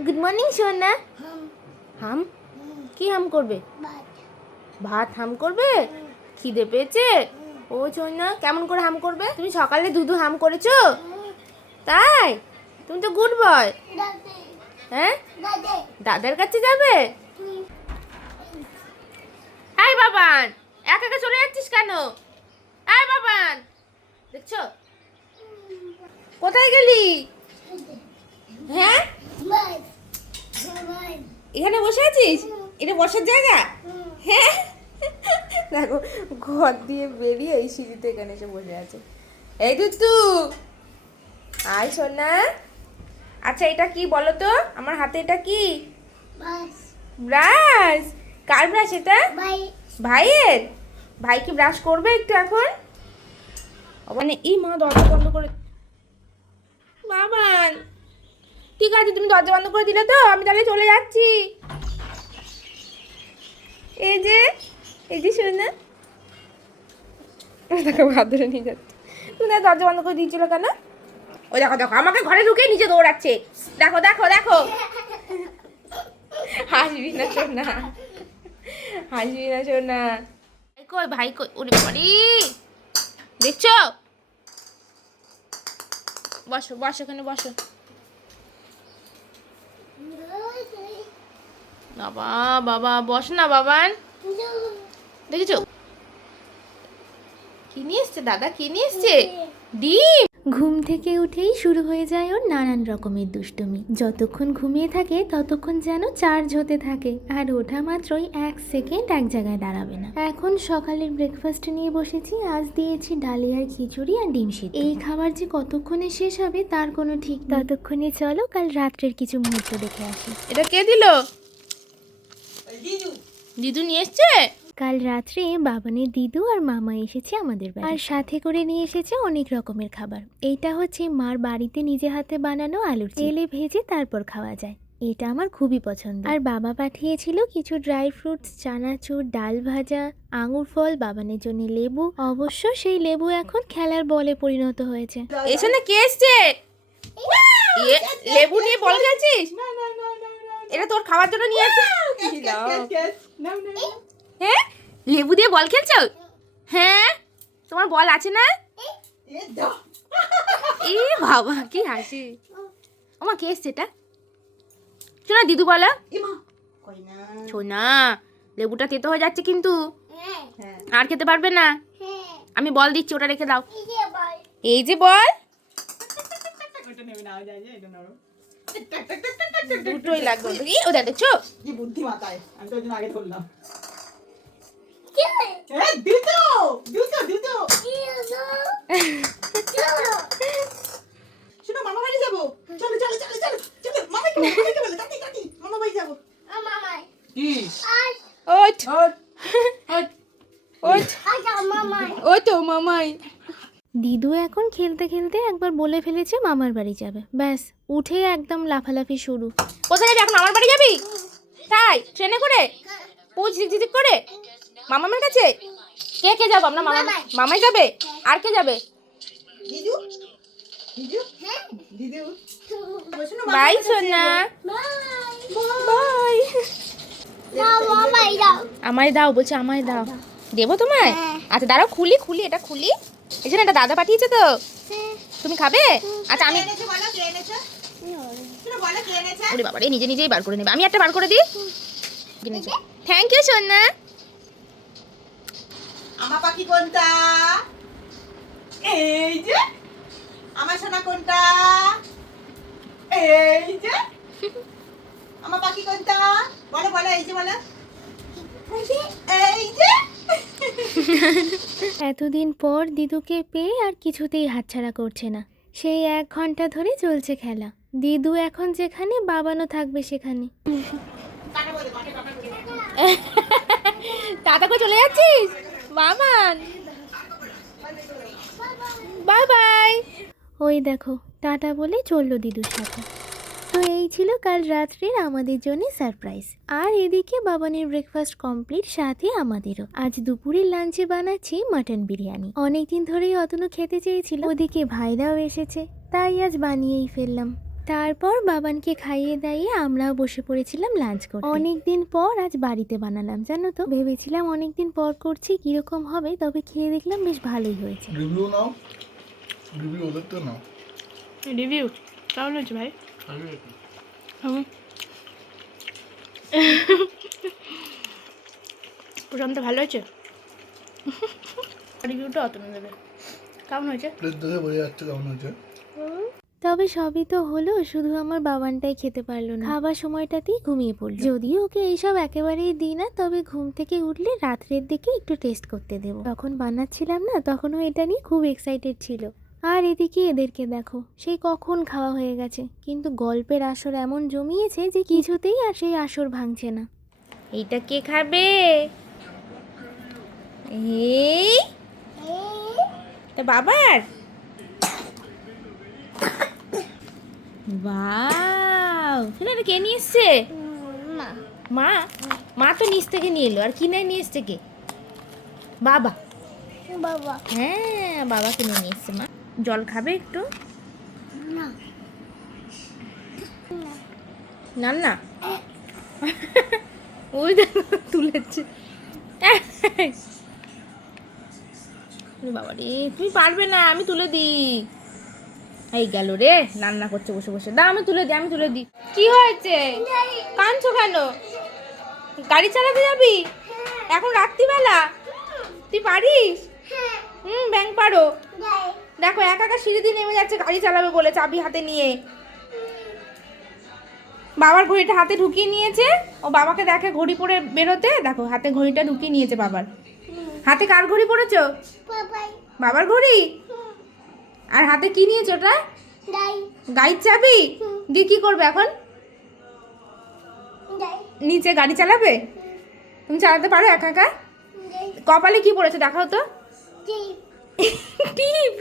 Good morning সোনা হাম কি হাম করবে ভাত হাম করবে খিদে পেয়েছে ও সোনা কেমন করে হাম করবে তুমি সকালে দুধু হাম করেছ তাই তুমি তো গুড বয় হ্যাঁ দাদার কাছে যাবে হাই বাবান একা একা চলে যাচ্ছিস কেন হাই বাবান দেখছ কোথায় গেলি হ্যাঁ এখানে বসে আছিস? এটা বসার জায়গা? হ্যাঁ? দেখো ঘর দিয়ে বেরিয়ে এই সিঁড়িতে এখানে এসে বসে আছে। এই তুতু আয় সোনা। আচ্ছা এটা কি বলো তো? আমার হাতে এটা কি? ব্রাশ। কার ব্রাশ এটা? ভাইয়ের। ভাই কি ব্রাশ করবে একটু এখন? মানে এই মা দরজা বন্ধ করে বাবান ঠিক আছে, তুমি দরজা বন্ধ করে দিলে তো, আমি তাহলে চলে যাচ্ছি। এই যে এই যে শুনে দেখো ভাত ধরে নিয়ে যাচ্ছে। তুমি দরজা বন্ধ করে দিয়েছিল কেন? ওই দেখো দেখো, আমাকে ঘরে ঢুকে নিচে দৌড়াচ্ছে। দেখো দেখো দেখো। হাসবি না সোনা হাসবি না সোনা ভাই কই ভাই কই? ওরে বাড়ি দেখছ? বসো বসো, এখানে বসো। বাবা বাবা বস না বাবান দেখেছ? কি নিয়ে এসছে দাদা? কি নিয়ে এসছে? ডিম। ঘুম থেকে উঠেই শুরু হয়ে যায় ওর নানান রকমের দুষ্টুমি। যতক্ষণ ঘুমিয়ে থাকে, ততক্ষণ যেন চার্জ হতে থাকে। আর ওঠা মাত্রই এক সেকেন্ড এক জায়গায় দাঁড়াবে না। এখন সকালের ব্রেকফাস্ট নিয়ে বসেছি, আজ দিয়েছি ডালিয়ার খিচুড়ি আর ডিম সিদ্ধ। এই খাবার যে কতক্ষণে শেষ হবে, তার কোনো ঠিক ততক্ষণে চলো, কাল রাত্রের কিছু মুহূর্ত দেখে আসি। এটা কে দিল? দিদু নিয়ে এসছে? কাল রাত্রে বাবানের দিদু আর মামা এসেছে আমাদের বাড়ি। আর সাথে করে নিয়ে এসেছে অনেক রকমের খাবার। এইটা হচ্ছে মার বাড়িতে নিজে হাতে বানানো আলুর। তেলে ভেজে তারপর খাওয়া যায়। এটা আমার খুবই পছন্দ। আর বাবা পাঠিয়েছিল কিছু ড্রাই ফ্রুটস চানাচুর ডাল ভাজা আঙুর ফল বাবানের জন্য লেবু। অবশ্য সেই লেবু এখন খেলার বলে পরিণত হয়েছে। এসে না কে এসছে? লেবু নিয়ে বল খেলছিস? এটা তোর খাওয়ার জন্য নিয়ে আসছে হ্যাঁ? লেবু দিয়ে বল খেলছো? হ্যাঁ? তোমার বল আছে না? এ বাবা, কি হাসি। ওমা কে এসছে এটা? শোনা দিদু বলো। শোনা, লেবুটা তেতো হয়ে যাচ্ছে কিন্তু। আর খেতে পারবে না। আমি বল দিচ্ছি, ওটা রেখে দাও। এই যে বল। দুটোই লাগবে। ওটা দেখছ? কি বুদ্ধিমাতায় আমি তো আগে ধরলাম হ্যাঁ দুটো দুটো দুটো শোনো মামা বাড়ি যাব চলো চলো চলো চলো চলো মামাকে বলো মামাকে বলো তাড়াতাড়ি তাড়াতাড়ি মামা বাড়ি যাব কি ওঠ হট হট ওঠ ওই তো মামাই। দিদু এখন খেলতে খেলতে একবার বলে ফেলেছে মামার বাড়ি যাবে। ব্যাস উঠে একদম লাফালাফি শুরু। কোথায় যাবি? এখন আমার বাড়ি যাবি? তাই ট্রেনে করে? পৌঁছ ঝিক ঝিক করে? মামামের কাছে? কে কে যাব আমরা? মামা মামাই। যাবে? আর কে যাবে? দিদু? দিদু? দিদু? শোনো বাই সোনা। বাই। আমায় দাও বলছে আমায় দাও। দেবো তোমায়? আচ্ছা দাঁড়াও খুলি খুলি এটা খুলি। জন্য এটা দাদা পাঠিয়েছে তো। তুমি খাবে? আচ্ছা আমি ওরে বাবা রে নিজে নিজেই বার করে নেবে। আমি একটা বার করে দিই? থ্যাংক ইউ সোনা। আমার পাখি কোনটা? এই যে। আমার সোনা কোনটা? এই যে। আমার পাখি কোনটা? বলো বলো এই যে বলো। এই যে। এতদিন পর দিদুকে পেয়ে আর কিছুতেই হাতছাড়া করছে না। সেই এক ঘণ্টা ধরে চলছে খেলা। দিদু এখন যেখানে বাবানও থাকবে সেখানে। দাদা কই চলে যাচ্ছিস? মামান বাই বাই। ওই দেখো টাটা বলে চলল দিদুর সাথে। ছিল কাল রাত্রের আমাদের জন্য সারপ্রাইজ আর এদিকে বাবানের ব্রেকফাস্ট কমপ্লিট সাথে আমাদেরও। আজ দুপুরের লাঞ্চে বানাচ্ছি মাটন বিরিয়ানি। অনেকদিন ধরেই অতনু খেতে চেয়েছিল ওদিকে ভাইরাও এসেছে তাই আজ বানিয়েই ফেললাম। তারপর বাবানকে খাইয়ে দাইয়ে আমরাও বসে পড়েছিলাম লাঞ্চ করতে। অনেকদিন পর আজ বাড়িতে বানালাম জানো তো? ভেবেছিলাম অনেক দিন পর করছি কীরকম হবে তবে খেয়ে দেখলাম বেশ ভালোই হয়েছে। রিভিউ নাও। রিভিউ ওদের তো নাও। রিভিউ কেমন হয়েছে ভাই? প্রশান্ত ভালো হয়েছে? রিভিউটা অত দেবে কেমন হয়েছে? বোঝা যাচ্ছে কেমন হয়েছে। তবে সবই তো হলো শুধু আমার বাবানটাই খেতে পারল না। খাবার সময়টাতেই ঘুমিয়ে পড়ল। যদিও ওকে এইসব একেবারেই দিই না তবে ঘুম থেকে উঠলে রাত্রের দিকে একটু টেস্ট করতে দেব। তখন বানাচ্ছিলাম না তখনও এটা নিয়ে খুব এক্সাইটেড ছিল। আর এদিকে এদেরকে দেখো সেই কখন খাওয়া হয়ে গেছে। কিন্তু গল্পের আসর এমন জমিয়েছে যে কিছুতেই আর সেই আসর ভাঙছে না। এইটা কে খাবে? এই? তা বাবার? শোনো কে নিয়ে এসছে? মা। মা? তো নিচ থেকে নিয়ে এলো আর কিনে নিয়ে এসছে কে বাবা। বাবা। হ্যাঁ বাবা কিনে নিয়ে এসছে মা। জল খাবে একটু? না। না ওই দেখো তুলেছে। বাবা রে তুমি পারবে না আমি তুলে দিই। এই গেল রে রান্না করছে বসে বসে। দা আমি তুলে দিই আমি তুলে দিই। কি হয়েছে? কাঁদছো কেন? গাড়ি চালাতে যাবি? এখন রাত্রিবেলা? তুই পারিস? হুম ব্যাংক পারো। দেখো একা একা সিঁড়ি দিয়ে নেমে যাচ্ছে গাড়ি চালাবে বলে চাবি হাতে নিয়ে। বাবার ঘড়িটা হাতে ঢুকিয়ে নিয়েছে ও বাবাকে দেখে ঘড়ি পরে বেরোতে দেখো হাতে ঘড়িটা ঢুকিয়ে নিয়েছে বাবার। হাতে কার ঘড়ি পরেছো? বাবার ঘড়ি? আর হাতে কি নিয়েছো ওটা? গাড়ির চাবি? দিয়ে কি করবে এখন? নিচে গাড়ি চালাবে? তুমি চালাতে পারো একা একা? কপালে কি পড়েছে দেখাও তো। টিপ।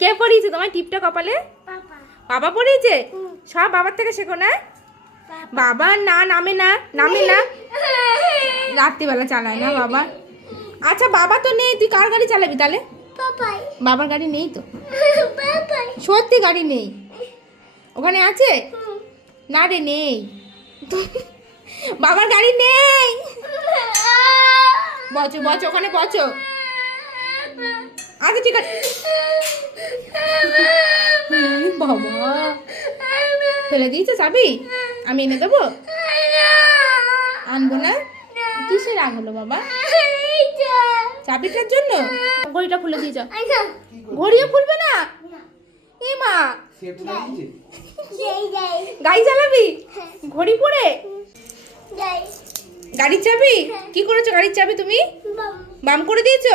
কে পরিয়েছে তোমার টিপটা কপালে? বাবা। বাবা পরিয়েছে সব বাবার থেকে শেখো না? বাবা। না নামে না নামে না। রাত্রিবেলা চালায় না বাবা। আচ্ছা বাবা তো নেই তুই কার গাড়ি চালাবি তাহলে? বাবার গাড়ি নেই তো? সত্যি গাড়ি নেই? ওখানে আছে? না রে নেই। বাবার গাড়ি নেই। বচো বচো ওখানে বচো। আচ্ছা ঠিক আছে। বাবা। ফেলে দিয়েছে চাবি? আমি এনে দেবো? আনব না? কিসে রাগ হলো বাবা? চাবিটার জন্য? ঘড়িটা খুলে দিয়েছ ঘড়িও খুলবে না? এ মা। গাড়ি চালাবি? ঘড়ি পরে? গাড়ির চাবি? কি করেছ গাড়ির চাবি তুমি? বাম করে দিয়েছ?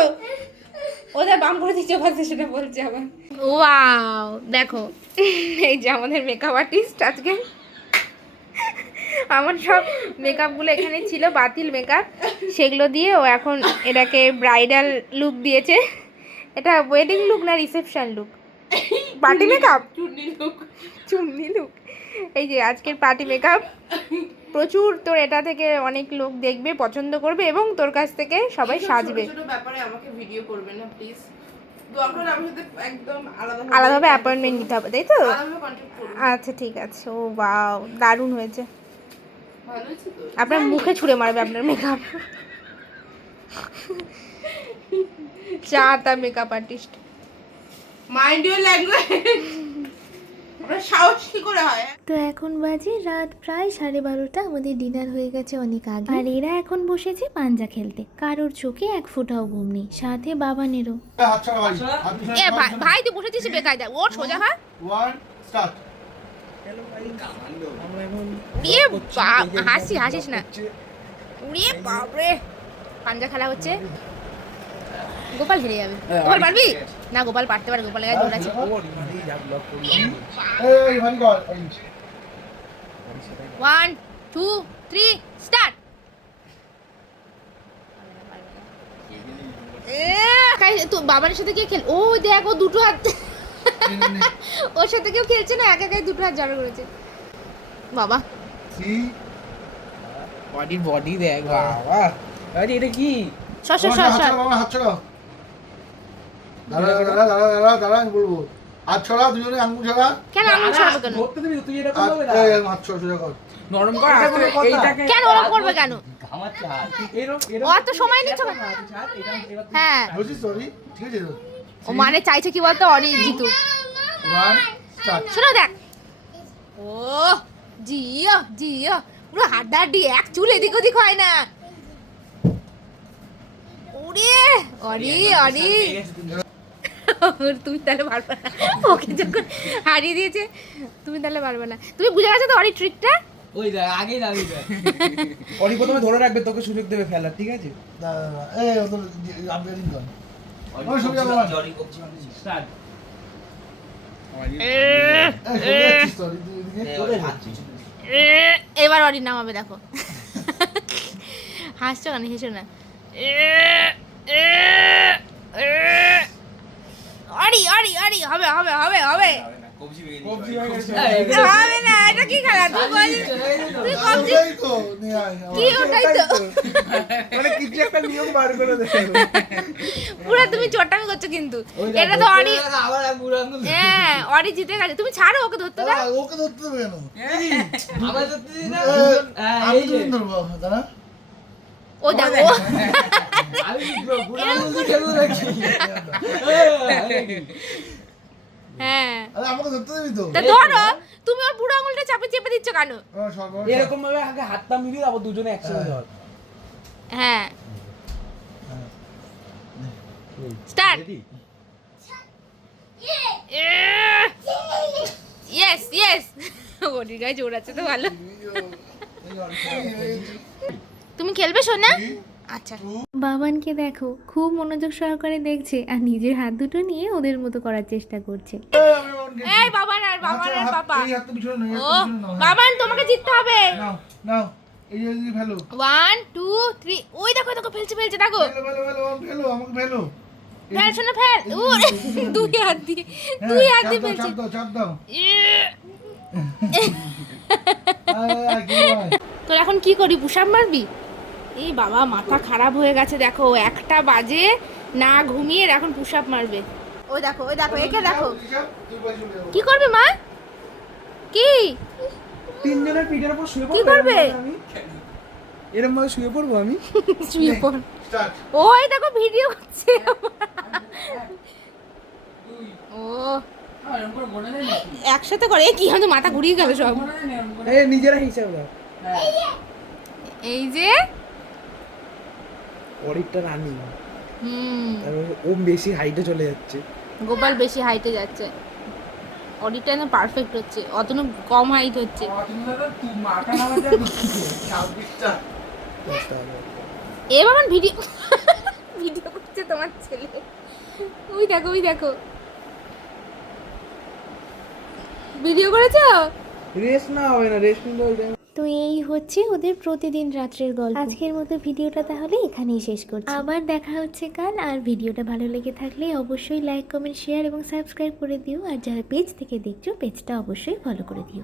ওদের বাম করে দিয়েছ বলতে সেটা বলছে আবার। ওয়াও দেখো। এই যে আমাদের মেকআপ আর্টিস্ট আজকে। আমার সব মেকআপগুলো এখানে ছিল বাতিল মেকআপ সেগুলো দিয়ে ও এখন এটাকে ব্রাইডাল লুক দিয়েছে। এটা ওয়েডিং লুক না reception look party makeup chunni look chunni look এই যে আজকের পার্টি মেকআপ প্রচুর তোর এটা থেকে অনেক লোক দেখবে পছন্দ করবে এবং তোর কাছ থেকে সবাই সাজবে। ব্যাপারে আমাকে ভিডিও করবে না প্লিজ আলাদাভাবে অ্যাপয়েন্টমেন্ট নিতে হবে তাই তো? আচ্ছা ঠিক আছে। ও বাও দারুণ হয়েছে। আপনার মুখে ছুঁড়ে মারবে আপনার মেকআপ চা তা makeup artist mind your language ওরা সাহস কি করে হয় তো এখন বাজে রাত প্রায় সাড়ে বারোটা আমাদের ডিনার হয়ে গেছে অনেক আগে আর এরা এখন বসেছে পাঞ্জা খেলতে কারোর চোখে এক ফোঁটাও ঘুম নেই সাথে বাবানেরও ভাই এ ভাই ভাই তুই বসেছিস বেকায়দা সোজা হয় ওয়ান স্টার্ট হাসি হাসিস না উড়িয়ে বাপরে পাঞ্জা খেলা হচ্ছে গোপাল হেরে যাবে গোপাল পারবি না গোপাল পারতে পারে গোপালের গায়ে আছে এই ওয়ান টু থ্রি স্টার্ট তো বাবার সাথে কে খেল? ও দেখ ও দুটো হাত ওর সাথে কেউ খেলছে না একা একাই দুটো হাত জড়ো করেছে। বাবা। বডি বডি দেখ বাবা। আরে এটা কি? সর সর হাত সর। সর বাবা হাত ছাড়া। দাঁড়া দাঁড়া দাঁড়া দাঁড়া দাঁড়া আমি বলব। হাত ছড়া দুজনে আঙ্গুল ছড়া। কেন ছড়াবো কেন? ধরতে দিবি তুই হাত হবে না? এই, হাত ছড়া সোজা কর। নরম কর এটা? এইটাকে কেন ওরকম করবে কেন? এরকম অত সময় নিচ্ছ কেন? হ্যাঁ। সরি ঠিক আছে ও মানে চাইছে কি বলতো ওয়ান স্টার্ট শোনো দেখ। ও জিও জিও। পুরো হাড্ডাহাড্ডি এক চুল এদিক ওদিক হয় না। ওরে অরি অরি তুমি তাহলে পারবে না। ওকে যখন হারিয়ে দিয়েছে তুমি তাহলে পারবে না। তুমি বুঝে গেছো তো অরি ট্রিকটা ওই দেখ আগেই দাবি অরি প্রথমে ধরে রাখবে তোকে সুযোগ দেবে ফেলার ঠিক আছে? কর। ওই যাচ্ছিস এবার অরি নামাবে দেখো। হাসছো কেন? হেসো না। অরি অরি অরি হবে হবে হবে হবে। হয়ে না এটা কি খেলা? তুই বল তুই কবজি ওটাই তো নিয়ে আয় আমার। কি ওটাই তো। মানে কিছু একটা নিয়ম বার করে দে। পুরো তুমি চটামি করছ কিন্তু। এটা তো অরি হ্যাঁ অরি জিতে গেছে। তুমি ছাড়ো ওকে ধরতে দাও ওকে ধরতে দেবে কেন? আবার ধরতে দিই না? আমি দুজন ধরবো দাঁড়া। ও দেখো। আমি খেলব নাকি? হ্যাঁ। আরে আমাকে ধরতে দিবি তো? তা ধরো তুমি ওর বুড়ো আঙুলটা চাপে চেপে দিচ্ছ কেন? এরকম ভাবে আগে হাতটা মিলি আবার দুজনে একসাথে ধর। হ্যাঁ। স্টার্ট। Yes yes. গায়ে জোর আছে তো ভালো। তুমি খেলবে সোনা? আচ্ছা বাবানকে দেখো খুব মনোযোগ সহকারে দেখছে আর নিজের হাত দুটো নিয়ে ওদের মতো করার চেষ্টা করছে এই, বাবান আর বাবান আর বাবা ও। বাবান তোমাকে জিততে হবে নাও, নাও। এই যে এদিকে ফেলো। ওয়ান টু থ্রি ওই দেখো দেখো ফেলছে ফেলছে দেখো ফেলো, ফেলো, ফেলো, ও, ফেলো, আমাকে ফেলো। শোনা ফেল দুই হাত দিয়ে হ্যাঁ, দুই হাত দিয়ে ফেলছে চাপ দাও, চাপ দাও। ইয়ে। তোর এখন কি করি পুষাপ মারবি এই বাবা মাথা খারাপ হয়ে গেছে দেখো একটা বাজে না ঘুমিয়ে এখন পুষাপ মারবে। ওই দেখো ওই দেখো একে দেখো। কি করবে মা? কি? তিনজনের পিঠের উপর শুয়ে কি করবে? এরকম ভাবে শুয়ে পড়ব আমি? শুয়ে পড়. ওই দেখো ভিডিও করছে ও। একসাথে করে কি হয়তো মাথা ঘুরিয়ে গেল সব। নিজেরা হিসাব এই যে অরিকটা রানি। হুম। তারপর ও বেশি হাইটে চলে যাচ্ছে। গোপাল বেশি হাইটে যাচ্ছে। অডিটটা না পারফেক্ট হচ্ছে। অতনু কম হাইট হচ্ছে। এ বাবা ভিডিও ভিডিও করছে তোমার ছেলে। ওই দেখো ওই দেখো। ভিডিও করেছ? রেস্ট না হবে না রেস্ট time- তো এই হচ্ছে ওদের প্রতিদিন রাত্রের গল্প। আজকের মতো ভিডিওটা তাহলে এখানেই শেষ করছি। আবার দেখা হচ্ছে কাল আর ভিডিওটা ভালো লেগে থাকলে অবশ্যই লাইক কমেন্ট শেয়ার এবং সাবস্ক্রাইব করে দিও। আর যারা পেজ থেকে দেখছ পেজটা অবশ্যই ফলো করে দিও।